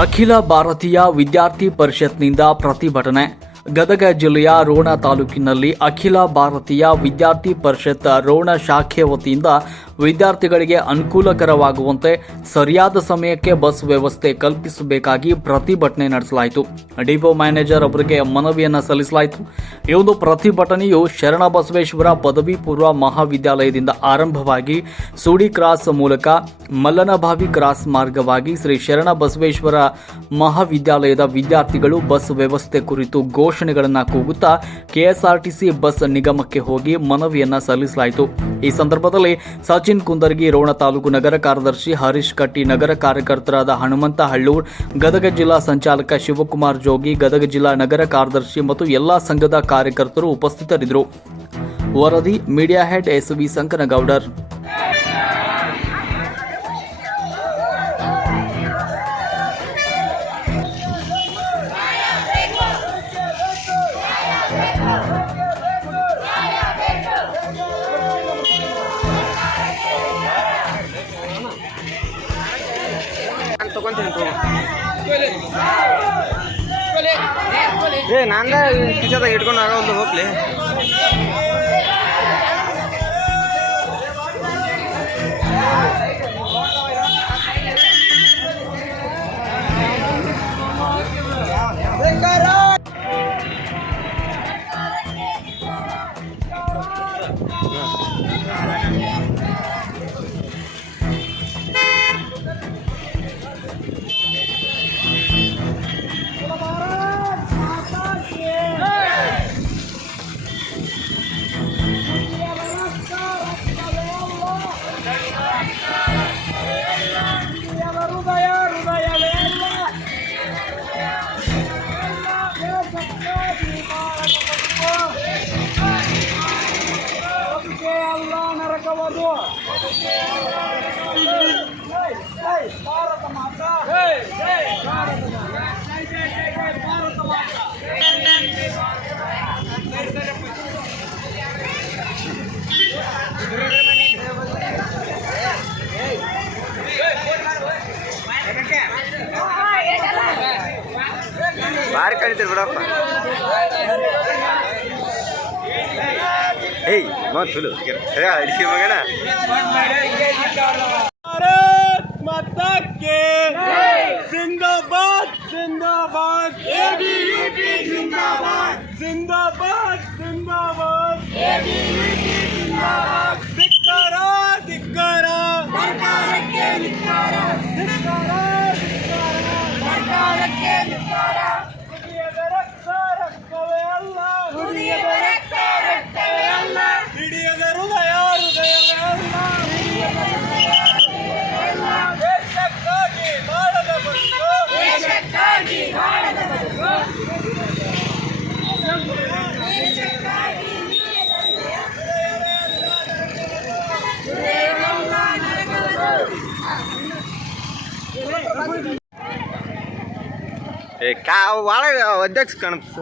ಅಖಿಲ ಭಾರತೀಯ ವಿದ್ಯಾರ್ಥಿ ಪರಿಷತ್ನಿಂದ ಪ್ರತಿಭಟನೆ. ಗದಗ ಜಿಲ್ಲೆಯ ರೋಣ ತಾಲೂಕಿನಲ್ಲಿ ಅಖಿಲ ಭಾರತೀಯ ವಿದ್ಯಾರ್ಥಿ ಪರಿಷತ್ ರೋಣ ಶಾಖೆ ವತಿಯಿಂದ ವಿದ್ಯಾರ್ಥಿಗಳಿಗೆ ಅನುಕೂಲಕರವಾಗುವಂತೆ ಸರಿಯಾದ ಸಮಯಕ್ಕೆ ಬಸ್ ವ್ಯವಸ್ಥೆ ಕಲ್ಪಿಸಬೇಕಾಗಿ ಪ್ರತಿಭಟನೆ ನಡೆಸಲಾಯಿತು. ಡಿಪೋ ಮ್ಯಾನೇಜರ್ ಅವರಿಗೆ ಮನವಿಯನ್ನು ಸಲ್ಲಿಸಲಾಯಿತು. ಈ ಒಂದು ಪ್ರತಿಭಟನೆಯು ಶರಣ ಬಸವೇಶ್ವರ ಪದವಿ ಪೂರ್ವ ಮಹಾವಿದ್ಯಾಲಯದಿಂದ ಆರಂಭವಾಗಿ ಸೂಡಿ ಕ್ರಾಸ್ ಮೂಲಕ ಮಲ್ಲನಭಾವಿ ಕ್ರಾಸ್ ಮಾರ್ಗವಾಗಿ ಶ್ರೀ ಶರಣ ಬಸವೇಶ್ವರ ಮಹಾವಿದ್ಯಾಲಯದ ವಿದ್ಯಾರ್ಥಿಗಳು ಬಸ್ ವ್ಯವಸ್ಥೆ ಕುರಿತು ಘೋಷಣೆಗಳನ್ನು ಕೂಗುತ್ತಾ ಕೆಎಸ್ಆರ್ಟಿಸಿ ಬಸ್ ನಿಗಮಕ್ಕೆ ಹೋಗಿ ಮನವಿಯನ್ನ ಸಲ್ಲಿಸಲಾಯಿತು. ಈ ಸಂದರ್ಭದಲ್ಲಿ ಸಚಿನ್ ಕುಂದರ್ಗಿ, ರೋಣ ತಾಲೂಕು ನಗರ ಕಾರ್ಯದರ್ಶಿ ಹರೀಶ್ ಕಟ್ಟಿ, ನಗರ ಕಾರ್ಯಕರ್ತರಾದ ಹನುಮಂತ ಹಳ್ಳೂರ್ ಗದಗ ಜಿಲ್ಲಾ ಸಂಚಾಲಕ ಶಿವಕುಮಾರ್ ಜೋಗಿ, ಗದಗ ಜಿಲ್ಲಾ ನಗರ ಕಾರ್ಯದರ್ಶಿ ಮತ್ತು ಎಲ್ಲಾ ಸಂಘದ ಕಾರ್ಯಕರ್ತರು ಉಪಸ್ಥಿತರಿದ್ದರು. ವರದಿ, media head S V Sankanagoudar. ಏ ನಂದ ಕಿಚದಾಗ ಇಟ್ಕೊಂಡು ಆಗ ಒಂದು ಹೋಗ್ಲಿ. ಹೃದಯ ನರಕವದು ಜೈ, ಜೈ, ಭಾರತ ಮಾತಾ ಜೈ, ಭಾರತ ಮಾತಾ. ಜೈ, ಜೈ, ಜೈ, ಜೈ, ಭಾರತ ಮಾತಾ ಭಾರಿ ಕಳಿತೀರಿ ಬಿಡಪ್ಪ ಏಯ್ ಮಾತು ಸುಳ್ಳು ಅಡಿಗೆ ಮಗನ. ಭಾರತ್ ಮತಕ್ಕೆ. ಜಿಂದಾಬಾದ್ ಜಿಂದಾಬಾದ್ ಎಬಿವಿಪಿ ಜಿಂದಾಬಾದ್ ಜಿಂದಾಬಾದ್ ಜಿಂದಾಬಾದ್ ಏ ಕಾ ಒಳಗೆ ಅಧ್ಯಕ್ಷ ಕಾಣುತ್ತೆ